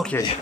Okay.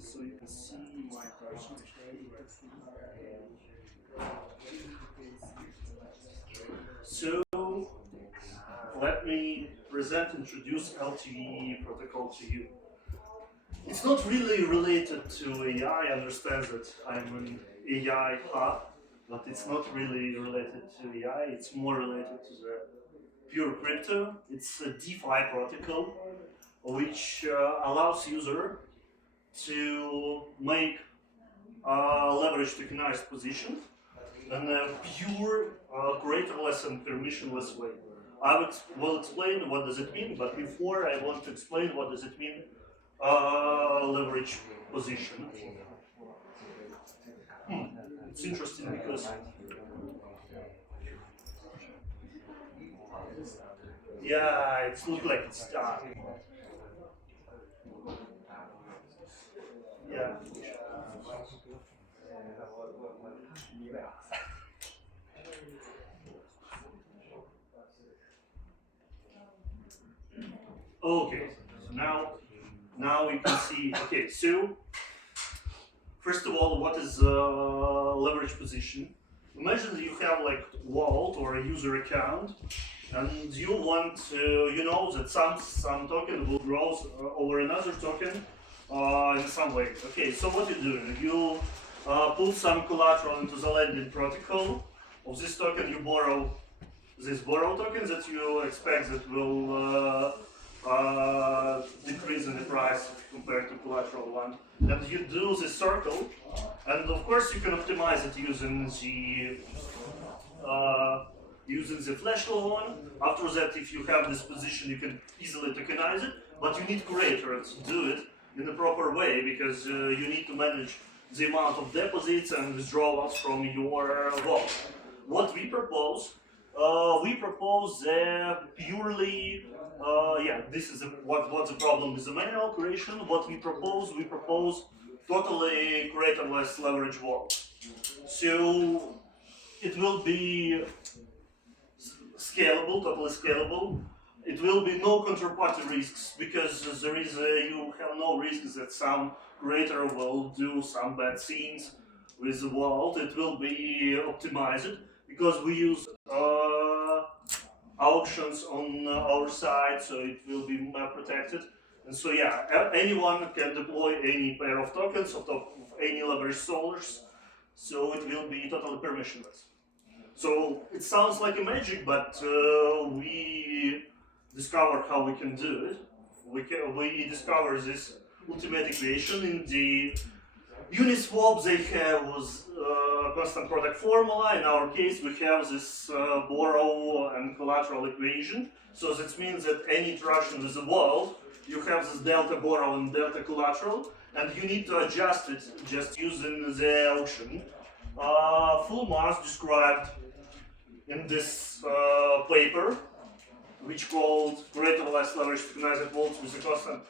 So you can see my question. So let me introduce LTV Protocol to you. It's not really related to AI. I understand that I'm an AI hub, but it's not really related to AI. It's more related to the pure crypto. It's a DeFi protocol which allows user to make leveraged tokenized positions in a pure, curatorless and permissionless way. I will explain what does it mean, but before I want to explain what does it mean leverage position. It's interesting because yeah, it looks like it's done. Yeah. Okay, so now we can see. Okay, so first of all, what is leverage position? Imagine that you have like wallet or a user account, and you want to, you know that some token will grow over another token in some way. Okay, so what you do? You put some collateral into the lending protocol of this token. You borrow this token that you expect that will decrease in the price compared to collateral one. And you do this circle, and of course you can optimize it using the flash loan. After that, if you have this position, you can easily tokenize it, but you need Curator to do it in the proper way because you need to manage the amount of deposits and withdrawals from your wallet. What we propose purely, this is what the problem is the manual creation. What we propose totally Curatorless Leveraged Vaults. So it will be scalable, totally scalable. It will be no counterparty risks because you have no risks that some creator will do some bad things with the vault. It will be optimized because we use auctions on our side, so it will be protected. And so yeah, anyone can deploy any pair of tokens of any leverage source, so it will be totally permissionless. So it sounds like a magic, but we discovered how we can do it. We discovered this ultimate equation in the Uniswap. They have constant product formula. In our case, we have this borrow and collateral equation. So that means that any interaction with the world, you have this delta borrow and delta collateral, and you need to adjust it just using the auction. Full mass described in this paper, which called Curatorless Leveraged Tokenized Vaults with a constant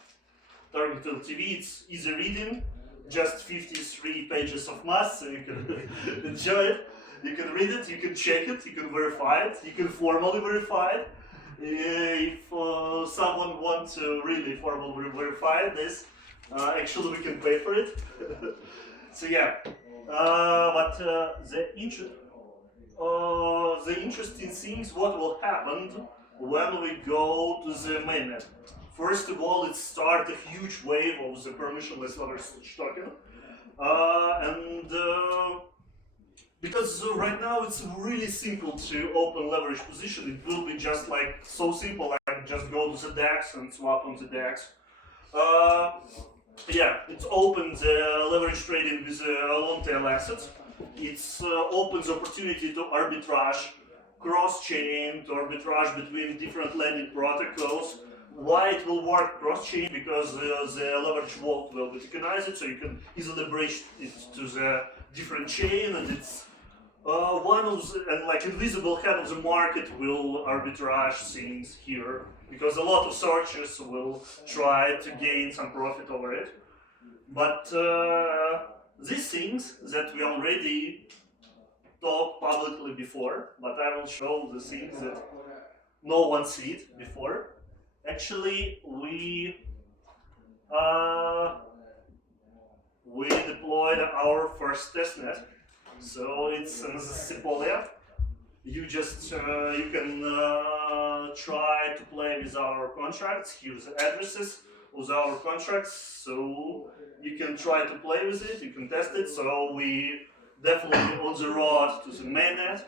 target LTV. It's easy reading, just 53 pages of math, so you can enjoy it. You can read it, you can check it, you can verify it, you can formally verify it. If someone wants to really formally verify this, actually we can pay for it. So yeah, but the interesting thing is what will happen when we go to the mainnet. First of all, it starts a huge wave of the permissionless leveraged token, because right now it's really simple to open leverage position. It will be just like so simple, like just go to the DEX and swap on the DEX. Yeah, it opens leverage trading with long-tail assets. It opens opportunity to arbitrage, cross-chain, to arbitrage between different lending protocols. Why it will work cross-chain? Because the leverage vault will be tokenized, so you can easily bridge it to the different chain, and it's one of the, and like invisible head of the market will arbitrage things here because a lot of searchers will try to gain some profit over it. But these things that we already talked publicly before, but I will show the things that no one see it before. Actually, we deployed our first testnet. So it's in Sepolia. You just you can try to play with our contracts. Here's the addresses of our contracts. So you can try to play with it. You can test it. So we definitely on the road to the mainnet.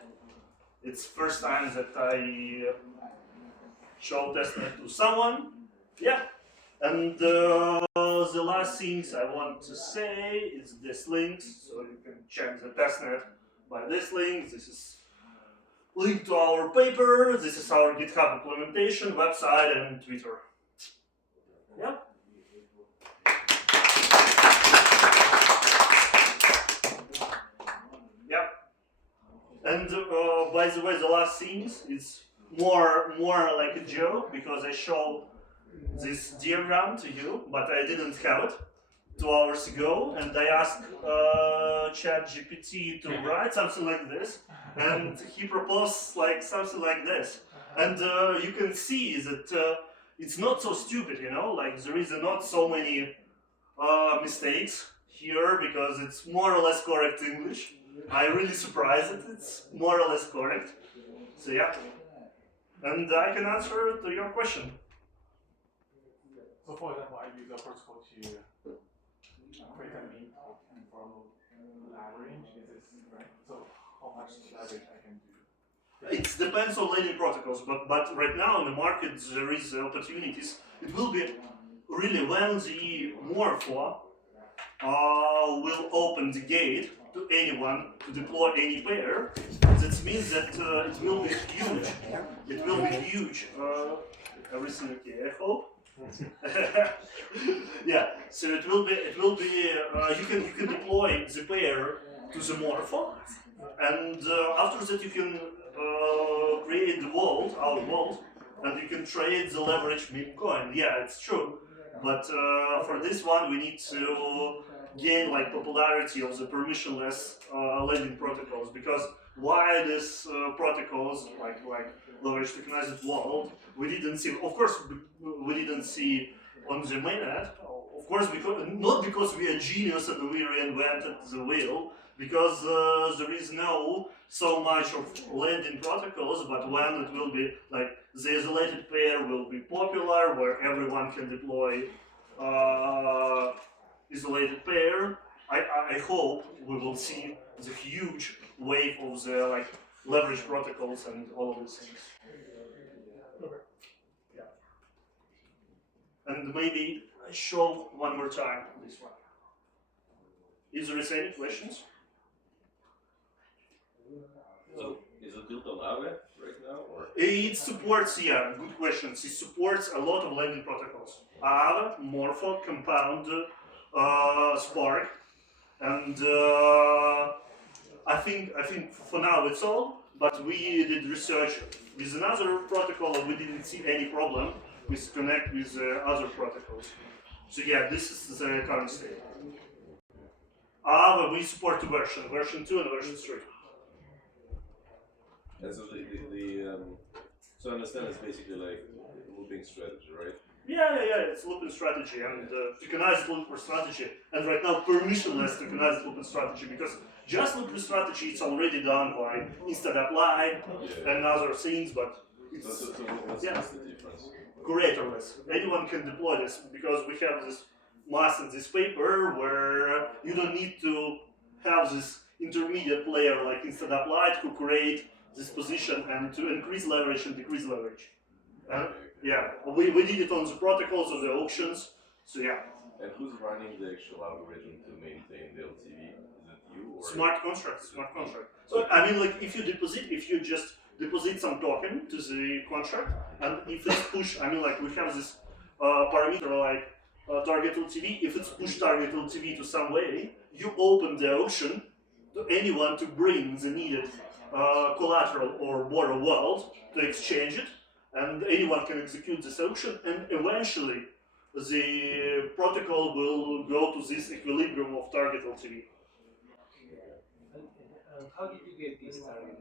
It's first time that I show testnet to someone. Yeah. And the last things I want to say is this link, so you can check the testnet by this link. This is link to our paper. This is our GitHub implementation, website, and Twitter. Yeah. Yeah. And by the way, the last things is more like a joke because I show this diagram to you, but I didn't have it 2 hours ago, and I asked ChatGPT to write something like this, and he proposed like something like this. And you can see that it's not so stupid, you know, like there is not so many mistakes here because it's more or less correct English. I'm really surprised that it's more or less correct. So yeah, and I can answer to your question. So for example, I use a protocol to create a mean and follow average. Is this right? So how much average I can do? It depends on lending protocols, but right now in the market there is opportunities. It will be really when the Morpho will open the gate to anyone to deploy any pair. That means that it will be huge. It will be huge. Everything okay, I hope. Yeah, so it will be you can deploy the pair to the Morpho, and after that you can create the vault, our vault, and you can trade the leverage meme coin. Yeah, it's true, but for this one we need to gain like popularity of the permissionless lending protocols, because why these protocols like leverage tokenized vault we didn't see. Of course we didn't see on the mainnet, of course, because not because we are genius and we reinvented the wheel, because there is no so much of lending protocols, but when it will be like the isolated pair will be popular where everyone can deploy isolated pair, I hope we will see the huge wave of the like leverage protocols and all of these things. Yeah. And maybe I show one more time this one. Is there any questions? So is it built on Aave right now, or? It supports, yeah, good questions. It supports a lot of lending protocols. Aave, Morpho, Compound, Spark, and I think for now it's all. But we did research with another protocol and we didn't see any problem with connect with other protocols. So yeah, this is the current state. Aave, we support two versions, version 2 and version 3. And so so I understand it's basically like looping strategy, right? Yeah, it's looping strategy and tokenized looping strategy, and right now permissionless tokenized looping strategy, because just looping strategy it's already done by instant apply and other things, but it's, So what's the difference? Curatorless. Anyone can deploy this because we have this mass in this paper where you don't need to have this intermediate player like instant apply to create this position and to increase leverage and decrease leverage. Yeah, we did it on the protocols of the auctions, so yeah. And who's running the actual algorithm to maintain the LTV? Is it you or? Smart contract. So I mean, like if you just deposit some token to the contract, and if it's push, I mean, like we have this parameter like target LTV. If it's push target LTV to some way, you open the auction to anyone to bring the needed collateral or borrow wallet to exchange it, and anyone can execute this auction, and eventually the protocol will go to this equilibrium of target LTV. How did you get this target?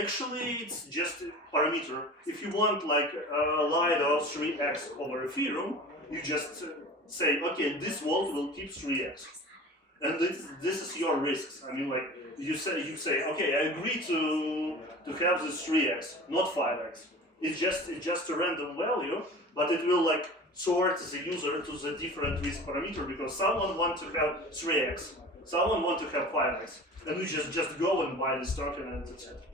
Actually, it's just a parameter. If you want like LIDAR 3x over Ethereum, you just say, okay, this wallet will keep 3x, and this is your risks. I mean, like you say, okay, I agree to have this 3x, not 5x. It's just a random value, but it will like sort the user to the different risk parameter, because someone wants to have 3x, someone wants to have 5x, and you just go and buy this token and that's it.